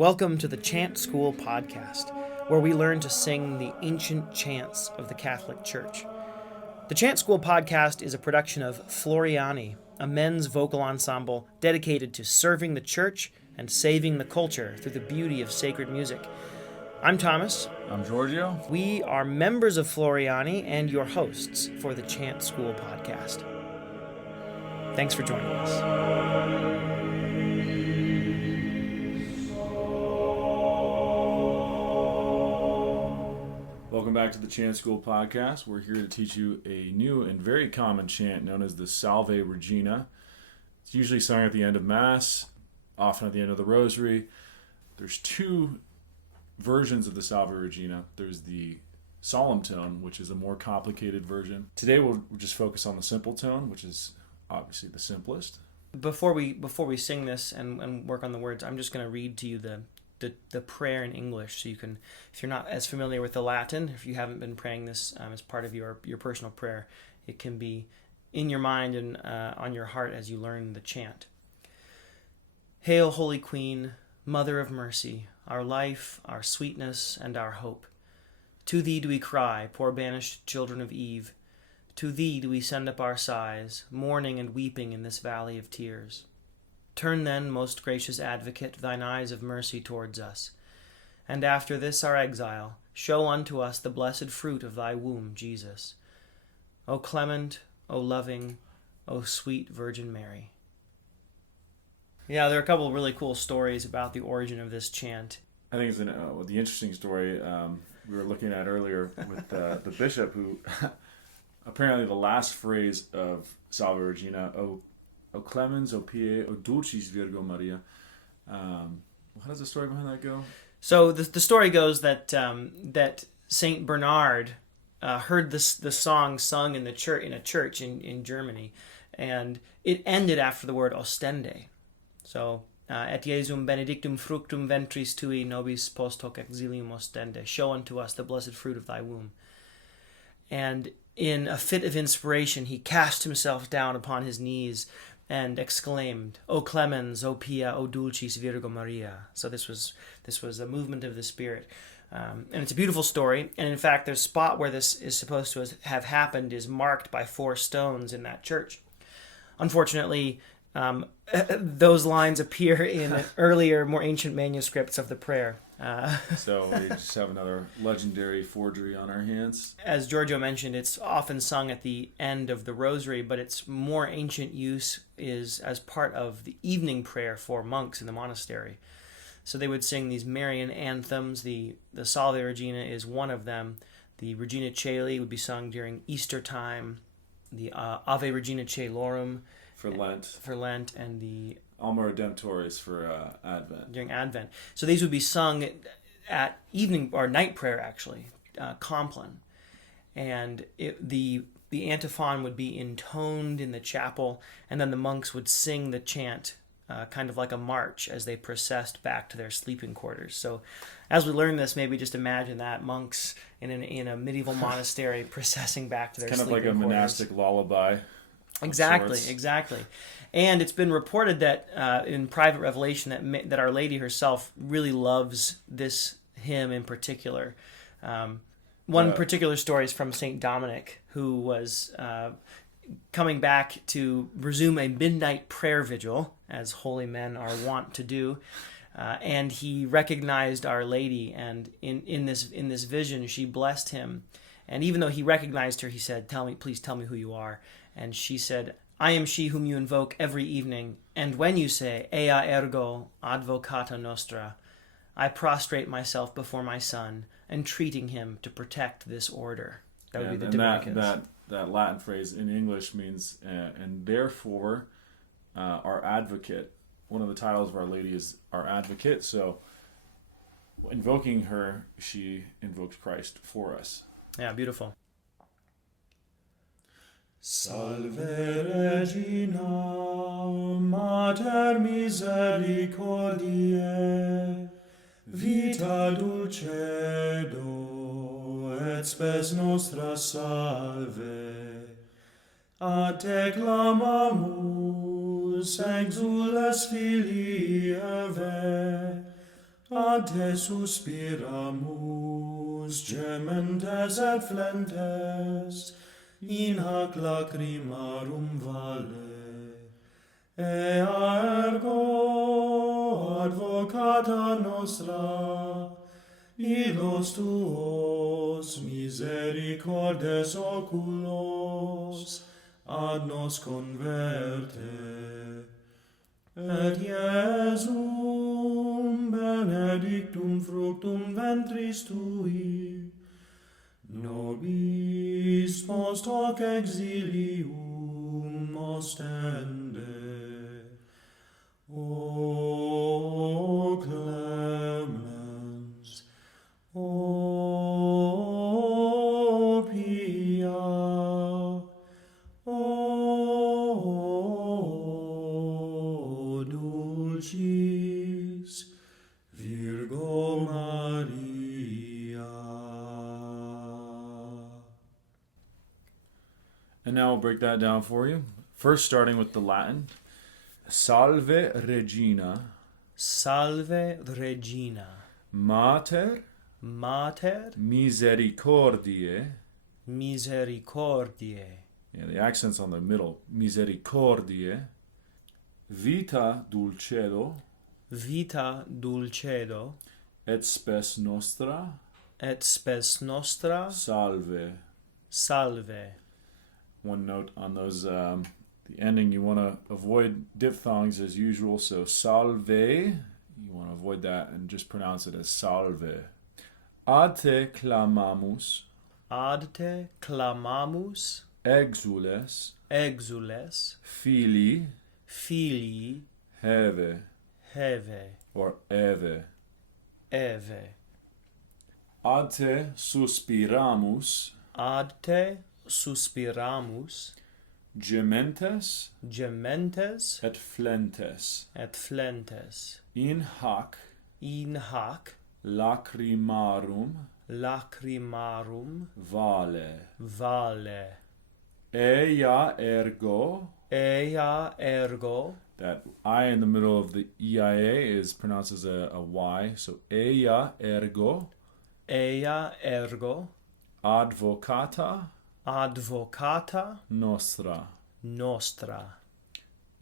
Welcome to the Chant School podcast, where we learn to sing the ancient chants of the Catholic Church. The Chant School podcast is a production of Floriani, a men's vocal ensemble dedicated to serving the Church and saving the culture through the beauty of sacred music. I'm Thomas. I'm Giorgio. We are members of Floriani and your hosts for the Chant School podcast. Thanks for joining us. Welcome back to the Chant School podcast. We're here to teach you a new and very common chant known as the Salve Regina. It's usually sung at the end of Mass, often at the end of the Rosary. There's two versions of the Salve Regina. There's the solemn tone, which is a more complicated version. Today we'll just focus on the simple tone, which is obviously the simplest. Before we sing this and work on the words, I'm just going to read to you the prayer in English, so you can, if you're not as familiar with the Latin, if you haven't been praying this as part of your personal prayer, it can be in your mind and on your heart as you learn the chant. Hail, Holy Queen, Mother of Mercy, our life, our sweetness, and our hope. To thee do we cry, poor banished children of Eve. To thee do we send up our sighs, mourning and weeping in this valley of tears. Turn then, most gracious Advocate, thine eyes of mercy towards us. And after this our exile, show unto us the blessed fruit of thy womb, Jesus. O clement, O loving, O sweet Virgin Mary. Yeah, there are a couple of really cool stories about the origin of this chant. I think it's the interesting story we were looking at earlier with the bishop, who apparently the last phrase of Salve Regina, O clemens, O pie, O dulcis, Virgo Maria. How does the story behind that go? So the story goes that Saint Bernard heard the song sung in a church in Germany, and it ended after the word ostende. So et Iesum benedictum fructum ventris tui nobis post hoc exilium ostende. Show unto us the blessed fruit of thy womb. And in a fit of inspiration, he cast himself down upon his knees and exclaimed, O clemens, O pia, O dulcis, Virgo Maria. So this was a movement of the Spirit. And it's a beautiful story. And in fact, the spot where this is supposed to have happened is marked by 4 stones in that church. Unfortunately, those lines appear in earlier, more ancient manuscripts of the prayer. So we just have another legendary forgery on our hands. As Giorgio mentioned, it's often sung at the end of the Rosary, but its more ancient use is as part of the evening prayer for monks in the monastery. So they would sing these Marian anthems. The Salve Regina is one of them. The Regina Caeli would be sung during Easter time. The Ave Regina Caelorum For Lent, and the Alma Redemptoris for Advent. During Advent. So these would be sung at evening or night prayer, actually, Compline. And the antiphon would be intoned in the chapel, and then the monks would sing the chant kind of like a march as they processed back to their sleeping quarters. So as we learn this, maybe just imagine that, monks in a medieval monastery processing back to their sleeping quarters. Kind of like a monastic lullaby. Exactly. And it's been reported that in private revelation that Our Lady herself really loves this hymn in particular. One particular story is from St. Dominic, who was coming back to resume a midnight prayer vigil, as holy men are wont to do. And he recognized Our Lady, and in this vision, she blessed him. And even though he recognized her, he said, please tell me who you are. And she said, I am she whom you invoke every evening, and when you say, Ea ergo, Advocata nostra, I prostrate myself before my Son, entreating him to protect this order. That would be the Dominicans. That Latin phrase in English means, and therefore, our advocate. One of the titles of Our Lady is our advocate, so invoking her, she invokes Christ for us. Yeah, beautiful. Salve Regina, Mater misericordiae, Vita dulcedo, et spes nostra salve. A te clamamus, exsules filii Hevae, A te suspiramus, gementes et flentes, in hac lacrimarum valle. Ea ergo, Advocata nostra, illos tuos, misericordes oculos, ad nos converte. Et Iesum, benedictum fructum ventris tui, nobis post hoc exilium ostende. O clemens, o pia, o dulcis, Virgo Maria. And now we'll break that down for you. First, starting with the Latin. Salve Regina, Salve Regina, Mater Mater misericordiae. misericordiae, Yeah, the accent's on the middle. Misericordiae. Vita dulcedo, Vita dulcedo, et spes nostra. et spes nostra, Salve. salve. One note on those, the ending, you want to avoid diphthongs as usual. So salve, you want to avoid that and just pronounce it as salve. Ad te clamamus, Ad te clamamus, exsules, exsules, filii, filii, Hevae, Hevae, or Eve. Eve. Ad te suspiramus, Ad te suspiramus, gementes gementes et flentes. et flentes. In hac In hac lacrimarum lacrimarum valle. valle. Ea ergo. Ea ergo, That I in the middle of the EIA is pronounced as a Y. So ea ergo ea ergo, advocata advocata nostra. nostra.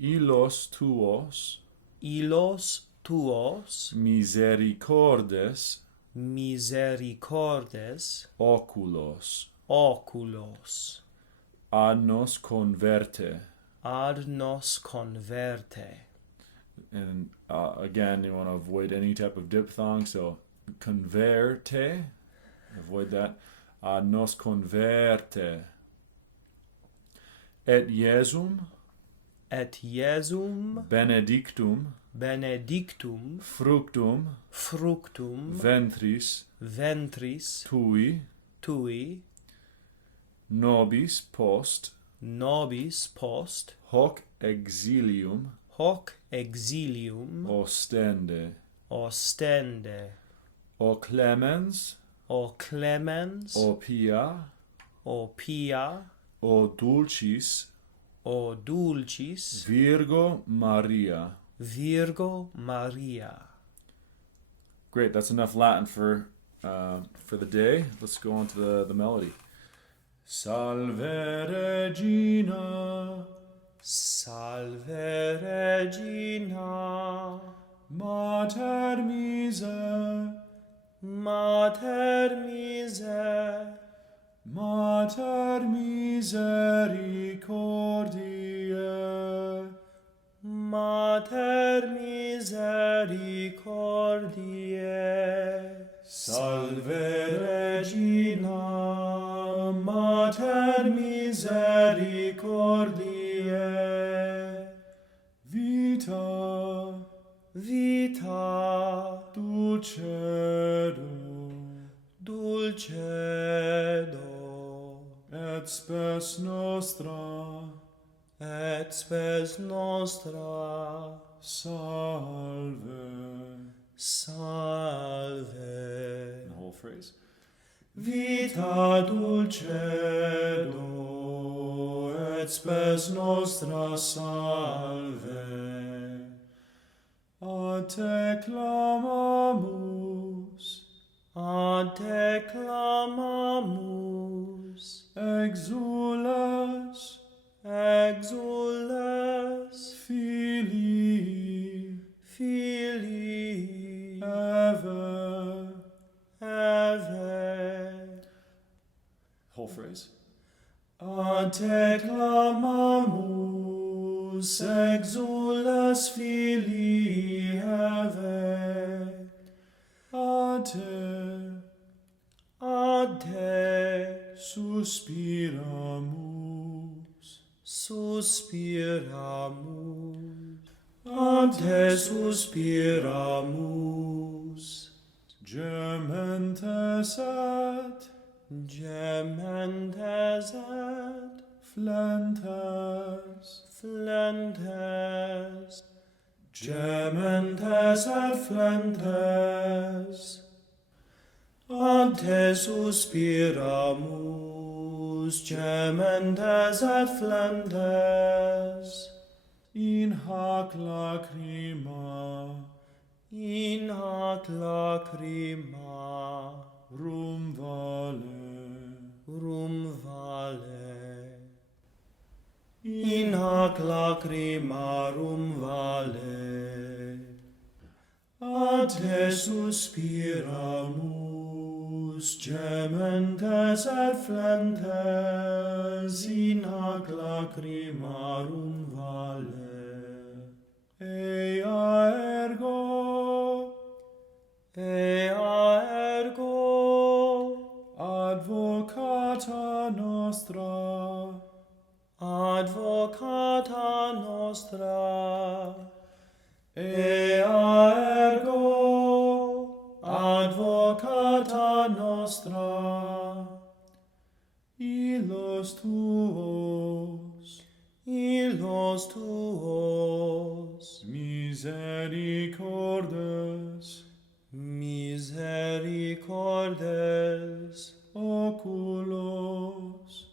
Illos tuos Illos tuos, misericordes misericordes, oculos. oculos, Ad nos converte. ad nos converte. And again, you want to avoid any type of diphthong. So converte, avoid that. Ad nos converte. Et Iesum Et Iesum benedictum benedictum fructum fructum ventris ventris tui tui nobis post hoc exilium hoc exilium ostende. ostende. O clemens, O clemens, o pia, o pia, o dulcis, o dulcis, Virgo Maria. Virgo Maria. Great, that's enough Latin for the day. Let's go on to the melody. Salve Regina, Salve Regina, Mater miser, Mater miser, Mater misericordiae, Mater misericordiae. Salve Regina, Mater misericordiae, Vita, Vita, dulcedo, dulcedo, et spes nostra, et spes nostra, salve. salve. The whole phrase. Vita dulcedo, et spes nostra salve. a te clamamus, a te clamamus, exsules, exsules, filii, filii, Hevae. Hevae. Whole phrase. A te clamamus, exsules, filii, Hevae. A te suspiramus, Suspiramus, a te suspiramus, gementes gementes et flentes, flentes, gementes et flentes, a te suspiramus, gementes et flentes, in hac lacrima, in hac lacrima, rum valle, in hac lacrimarum valle, a te suspiramus, gementes et flentes, in hac lacrimarum valle. Ea ergo, Advocata nostra, Advocata nostra, ea ergo, Advocata nostra, illos tuos, misericordes, misericordes, oculos,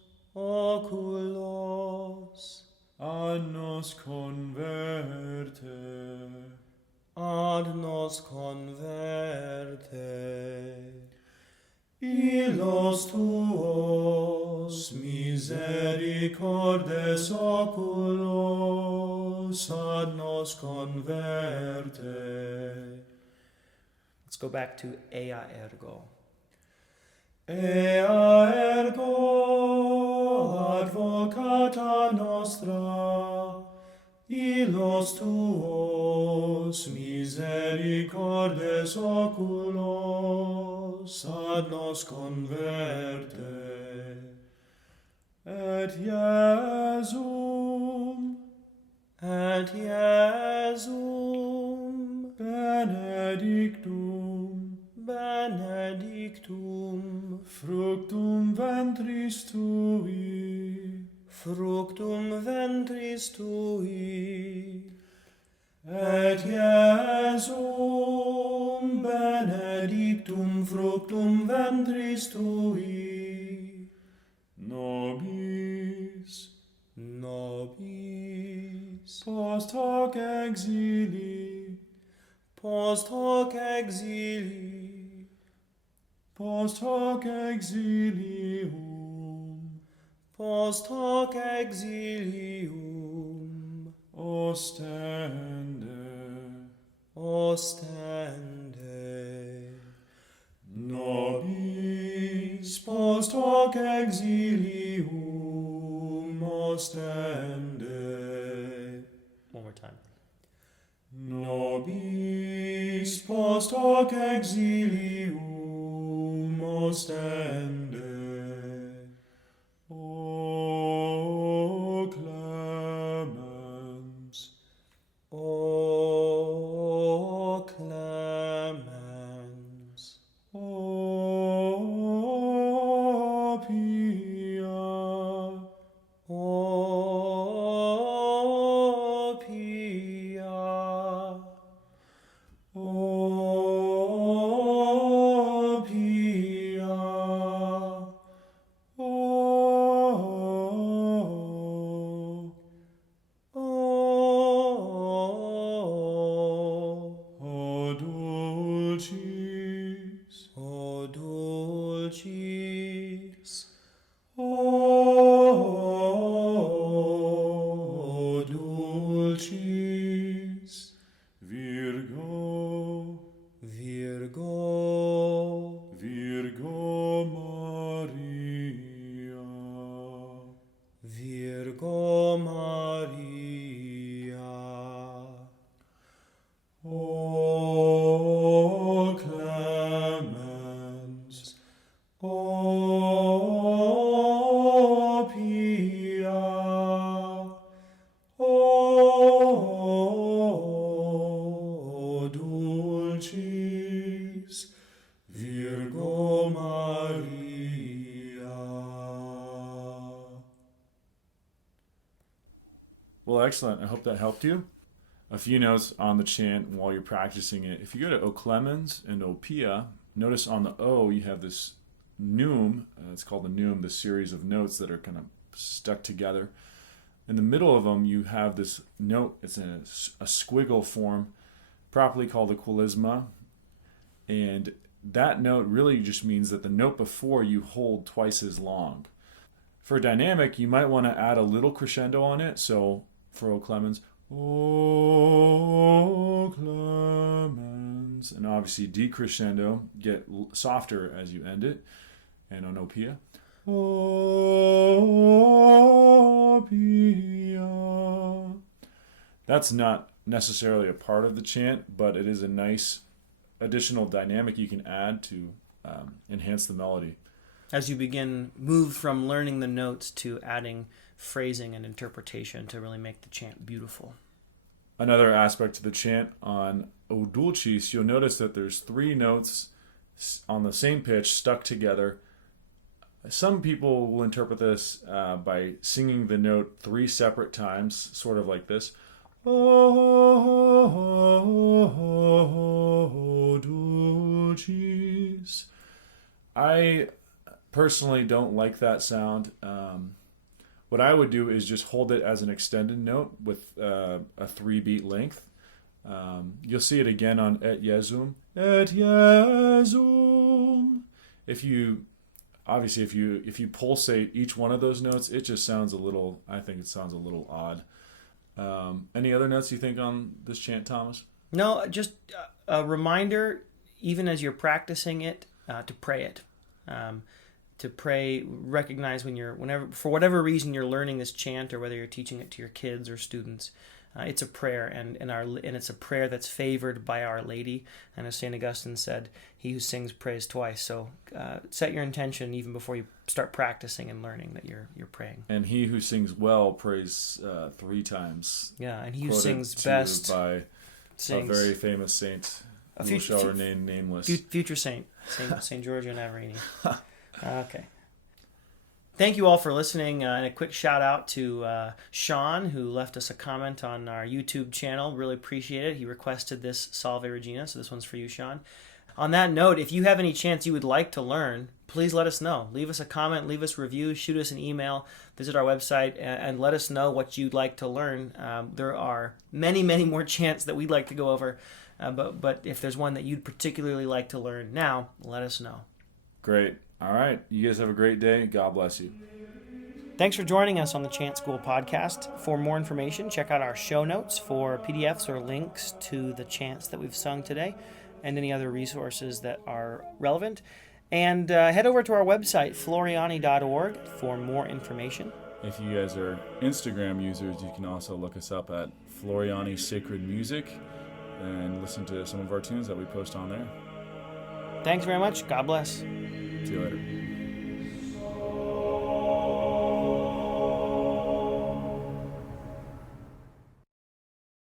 ad nos converte, illos tuos, misericordes, oculos, ad nos converte. Let's go back to ea ergo. Ea ergo, Advocata nostra, illos tuos, misericordes, oculos, ad nos converte. Et Iesum, benedictum, fructum ventris tui, et Iesum benedictum, fructum ventris tui, nobis, post hoc exili, Post hoc exilium, ostende, nobis post hoc exilium ostende. One more time. Nobis post hoc exilium ostende. O clemens, O clemens, O pia, O pia, O pia, O pia, o dulcis, Virgo Maria. Well, excellent. I hope that helped you. A few notes on the chant while you're practicing it. If you go to O clemens and O pia, notice on the O you have this neum. It's called the neum, the series of notes that are kind of stuck together. In the middle of them, you have this note. It's in a squiggle form, properly called a qualisma. And that note really just means that the note before you hold twice as long. For dynamic, you might want to add a little crescendo on it. So for O clemens, O clemens, and obviously decrescendo, get softer as you end it. And on O pia, O pia. That's not necessarily a part of the chant, but it is a nice additional dynamic you can add to enhance the melody. As you move from learning the notes to adding phrasing and interpretation to really make the chant beautiful. Another aspect to the chant on O dulcis, you'll notice that there's 3 notes on the same pitch stuck together. Some people will interpret this by singing the note 3 separate times, sort of like this. O dulcis. I personally don't like that sound. What I would do is just hold it as an extended note with a 3-beat length. You'll see it again on et Iesum. Et Iesum. If you pulsate each one of those notes, it just sounds I think it sounds a little odd. Any other notes you think on this chant, Thomas? No, just a reminder, even as you're practicing it, to pray it. To pray, recognize for whatever reason you're learning this chant, or whether you're teaching it to your kids or students, it's a prayer, and it's a prayer that's favored by Our Lady. And as St. Augustine said, he who sings prays twice. So set your intention even before you start practicing and learning that you're praying. And he who sings well prays 3 times. Yeah, and he who sings best by a very famous saint who shall remain nameless. Future saint, Saint Giorgio Navarrini. Okay. Thank you all for listening. And a quick shout out to Sean, who left us a comment on our YouTube channel. Really appreciate it. He requested this Salve Regina, so this one's for you, Sean. On that note, if you have any chants you would like to learn, please let us know. Leave us a comment, leave us a review, shoot us an email, visit our website, and let us know what you'd like to learn. There are many, many more chants that we'd like to go over, but if there's one that you'd particularly like to learn now, let us know. Great. All right. You guys have a great day. God bless you. Thanks for joining us on the Chant School podcast. For more information, check out our show notes for PDFs or links to the chants that we've sung today and any other resources that are relevant. And head over to our website, floriani.org, for more information. If you guys are Instagram users, you can also look us up at Floriani Sacred Music and listen to some of our tunes that we post on there. Thanks very much. God bless. See you later.